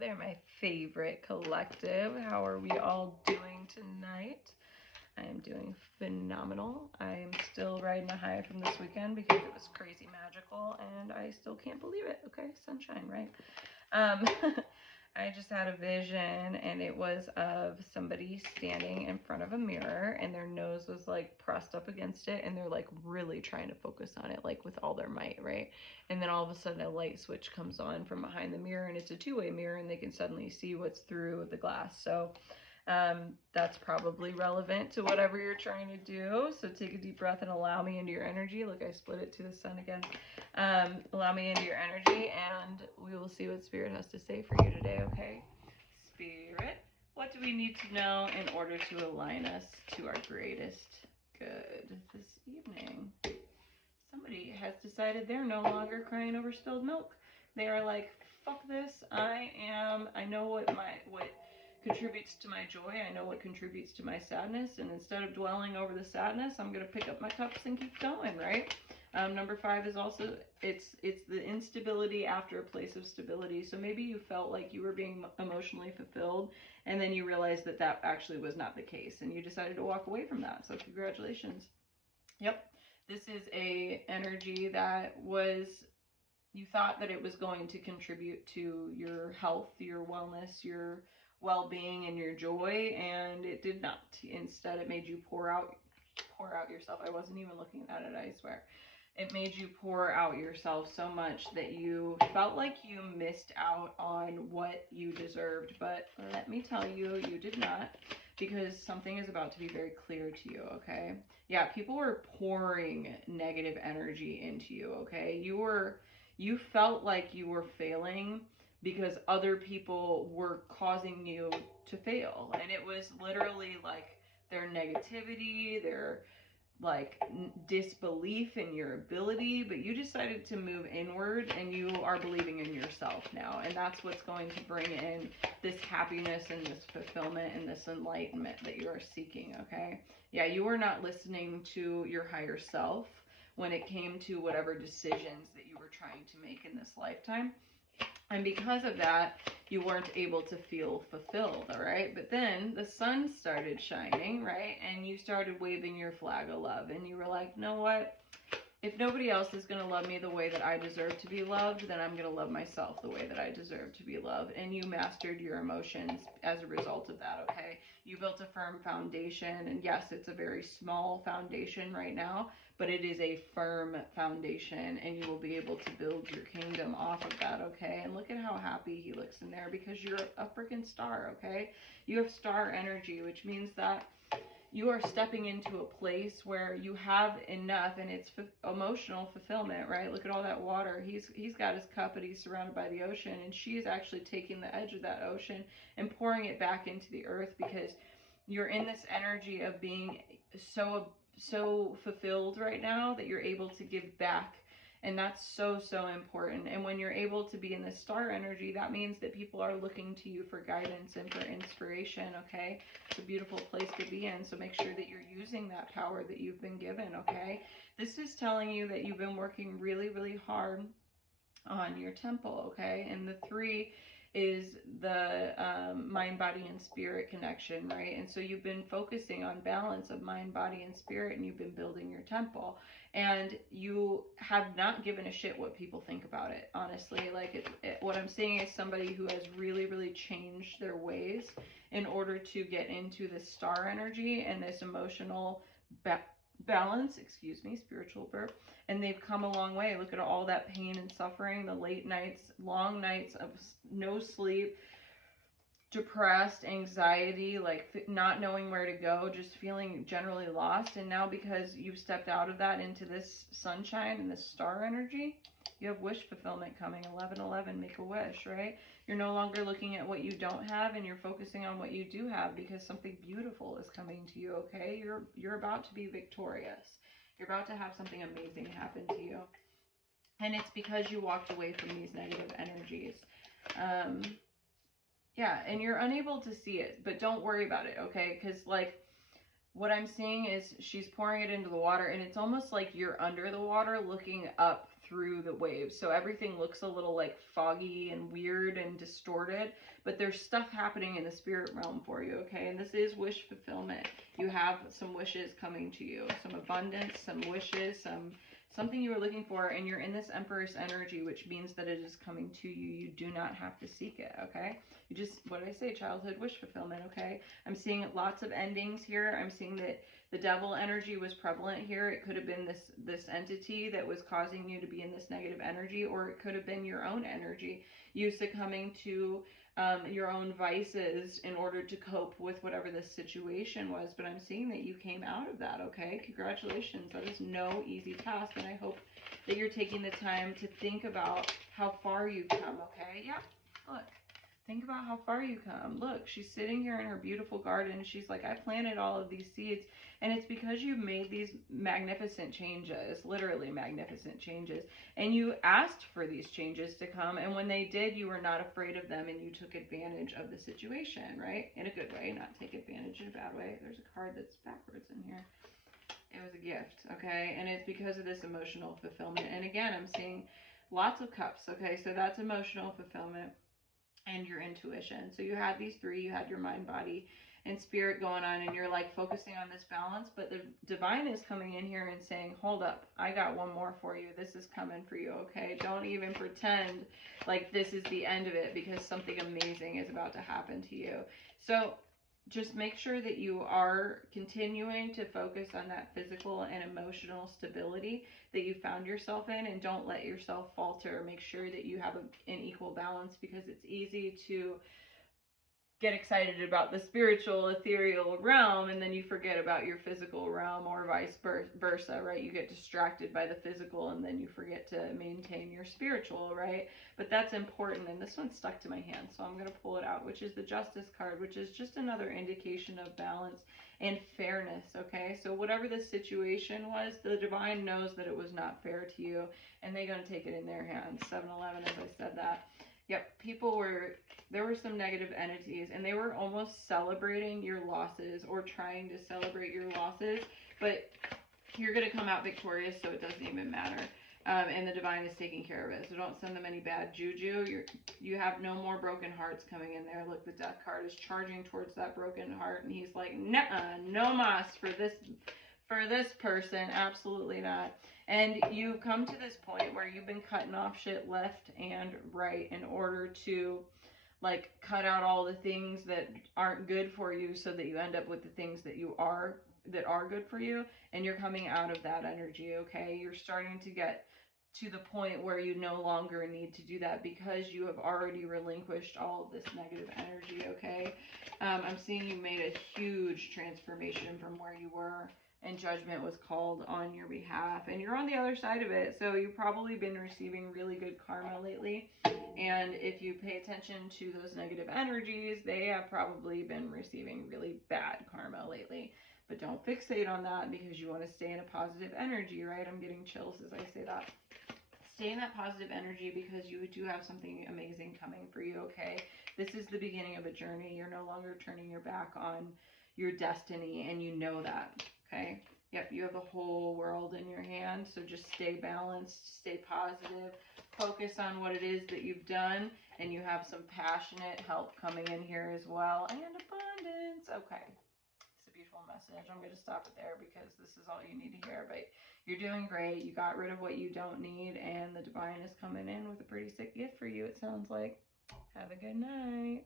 there, my favorite collective. How are we all doing tonight? I am doing phenomenal. I am still riding a high from this weekend because it was crazy magical and I still can't believe it. Okay, sunshine, right? I just had a vision and it was of somebody standing in front of a mirror and their nose was like pressed up against it and they're like really trying to focus on it like with all their might, right? And then all of a sudden a light switch comes on from behind the mirror and it's a two-way mirror and they can suddenly see what's through the glass. So that's probably relevant to whatever you're trying to do. So take a deep breath and allow me into your energy. Look, I split it to the sun again. Allow me into your energy and we will see what Spirit has to say for you today, okay? Spirit, what do we need to know in order to align us to our greatest good this evening? Somebody has decided they're no longer crying over spilled milk. They are like, fuck this. I know what contributes to my joy. I know what contributes to my sadness. And instead of dwelling over the sadness, I'm going to pick up my cups and keep going, right? Number 5 is also, it's the instability after a place of stability. So maybe you felt like you were being emotionally fulfilled and then you realized that that actually was not the case and you decided to walk away from that. So congratulations. Yep. This is a energy that was, you thought that it was going to contribute to your health, your wellness, your well-being, and your joy, and it did not. Instead, it made you pour out yourself. I wasn't even looking at it, I swear. It made you pour out yourself so much that you felt like you missed out on what you deserved, but let me tell you, you did not, because something is about to be very clear to you, okay? Yeah, people were pouring negative energy into you, okay? You felt like you were failing because other people were causing you to fail. And it was literally like their negativity, their like disbelief in your ability, but you decided to move inward and you are believing in yourself now. And that's what's going to bring in this happiness and this fulfillment and this enlightenment that you are seeking, okay? Yeah, you were not listening to your higher self when it came to whatever decisions that you were trying to make in this lifetime. And because of that, you weren't able to feel fulfilled, all right? But then the sun started shining, right? And you started waving your flag of love. And you were like, you know what? If nobody else is going to love me the way that I deserve to be loved, then I'm going to love myself the way that I deserve to be loved. And you mastered your emotions as a result of that, okay? You built a firm foundation. And yes, it's a very small foundation right now, but it is a firm foundation and you will be able to build your kingdom off of that, okay? And look at how happy he looks in there because you're a freaking star, okay? You have star energy, which means that you are stepping into a place where you have enough and it's emotional fulfillment, right? Look at all that water. He's got his cup and he's surrounded by the ocean, and she is actually taking the edge of that ocean and pouring it back into the earth because you're in this energy of being so fulfilled right now that you're able to give back. And that's so important. And when you're able to be in the star energy, that means that people are looking to you for guidance and for inspiration, okay? It's a beautiful place to be in. So make sure that you're using that power that you've been given, okay? This is telling you that you've been working really hard on your temple, okay? And the 3 is the mind, body, and spirit connection, right? And so you've been focusing on balance of mind, body, and spirit, and you've been building your temple. And you have not given a shit what people think about it, honestly. Like, what I'm seeing is somebody who has really changed their ways in order to get into this star energy and this emotional balance, spiritual burp. And they've come a long way. Look at all that pain and suffering, the late nights, long nights of no sleep, depressed, anxiety, like not knowing where to go, just feeling generally lost. And now because you've stepped out of that into this sunshine and this star energy, you have wish fulfillment coming. 1111, make a wish, right? You're no longer looking at what you don't have and you're focusing on what you do have because something beautiful is coming to you, okay? You're about to be victorious. You're about to have something amazing happen to you. And it's because you walked away from these negative energies. Yeah, and you're unable to see it, but don't worry about it, okay? Because, like, what I'm seeing is she's pouring it into the water, and it's almost like you're under the water looking up through the waves. So everything looks a little like foggy and weird and distorted, but there's stuff happening in the spirit realm for you, okay? And this is wish fulfillment. You have some wishes coming to you, some abundance, some wishes, something you were looking for, and you're in this Empress energy, which means that it is coming to you. You do not have to seek it, okay? You just, what did I say? Childhood wish fulfillment, okay? I'm seeing lots of endings here. I'm seeing that the devil energy was prevalent here. It could have been this entity that was causing you to be in this negative energy, or it could have been your own energy. You succumbing to your own vices in order to cope with whatever this situation was. But I'm seeing that you came out of that, okay? Congratulations. That is no easy task, and I hope that you're taking the time to think about how far you've come, okay? Yeah, look. Think about how far you come. Look, she's sitting here in her beautiful garden. She's like, I planted all of these seeds. And it's because you've made these magnificent changes, literally magnificent changes. And you asked for these changes to come. And when they did, you were not afraid of them and you took advantage of the situation, right? In a good way, not take advantage in a bad way. There's a card that's backwards in here. It was a gift, okay? And it's because of this emotional fulfillment. And again, I'm seeing lots of cups, okay? So that's emotional fulfillment and your intuition. So you had these three. You had your mind, body, and spirit going on, and you're like focusing on this balance, but the divine is coming in here and saying, hold up, I got one more for you. This is coming for you, okay? Don't even pretend like this is the end of it, because something amazing is about to happen to you. So just make sure that you are continuing to focus on that physical and emotional stability that you found yourself in, and don't let yourself falter. Make sure that you have an equal balance, because it's easy to get excited about the spiritual, ethereal realm, and then you forget about your physical realm, or vice versa, right? You get distracted by the physical, and then you forget to maintain your spiritual, right? But that's important, and this one's stuck to my hand, so I'm going to pull it out, which is the Justice card, which is just another indication of balance and fairness, okay? So whatever the situation was, the divine knows that it was not fair to you, and they're going to take it in their hands. 7-11, as I said that. Yep, there were some negative entities, and they were almost celebrating your losses, or trying to celebrate your losses, but you're going to come out victorious, so it doesn't even matter. And the divine is taking care of it, so don't send them any bad juju. You have no more broken hearts coming in there. Look, the Death card is charging towards that broken heart, and he's like, nuh-uh, no mas for this person, absolutely not. And you've come to this point where you've been cutting off shit left and right in order to like cut out all the things that aren't good for you, so that you end up with the things that are good for you, and you're coming out of that energy, okay? You're starting to get to the point where you no longer need to do that, because you have already relinquished all of this negative energy, okay? I'm seeing you made a huge transformation from where you were, and judgment was called on your behalf, and you're on the other side of it. So you've probably been receiving really good karma lately, and if you pay attention to those negative energies, they have probably been receiving really bad karma lately. But don't fixate on that, because you want to stay in a positive energy, right? I'm getting chills as I say that. Stay in that positive energy, because you do have something amazing coming for you, okay? This is the beginning of a journey. You're no longer turning your back on your destiny, and you know that, okay? Yep, you have the whole world in your hands, so just stay balanced, stay positive, focus on what it is that you've done, and you have some passionate help coming in here as well, and abundance, okay. Beautiful message. I'm going to stop it there, because this is all you need to hear. But you're doing great. You got rid of what you don't need, and the divine is coming in with a pretty sick gift for you, it sounds like. Have a good night.